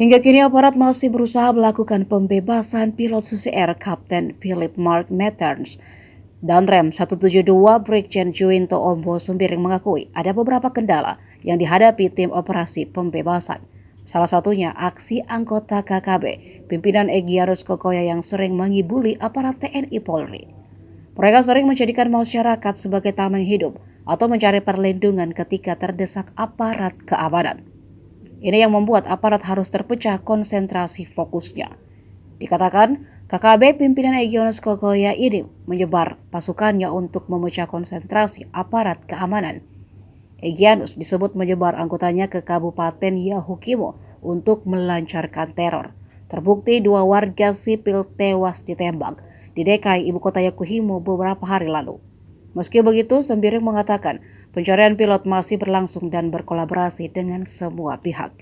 Hingga kini aparat masih berusaha melakukan pembebasan pilot Susi Air Kapten Philip Mark Matterns dan Rem 172 Brigjen Juwinto Ombo Sembiring mengakui ada beberapa kendala yang dihadapi tim operasi pembebasan. Salah satunya aksi anggota KKB, pimpinan Egyanus Kokoya yang sering mengibuli aparat TNI Polri. Mereka sering menjadikan masyarakat sebagai tameng hidup atau mencari perlindungan ketika terdesak aparat keamanan. Ini yang membuat aparat harus terpecah konsentrasi fokusnya. Dikatakan, KKB pimpinan Egyanus Kokoya ini menyebar pasukannya untuk memecah konsentrasi aparat keamanan. Egyanus disebut menyebar anggotanya ke Kabupaten Yahukimo untuk melancarkan teror. Terbukti 2 warga sipil tewas ditembak di DKI Ibu Kota Yahukimo beberapa hari lalu. Meski begitu, Sembiring mengatakan pencarian pilot masih berlangsung dan berkolaborasi dengan semua pihak.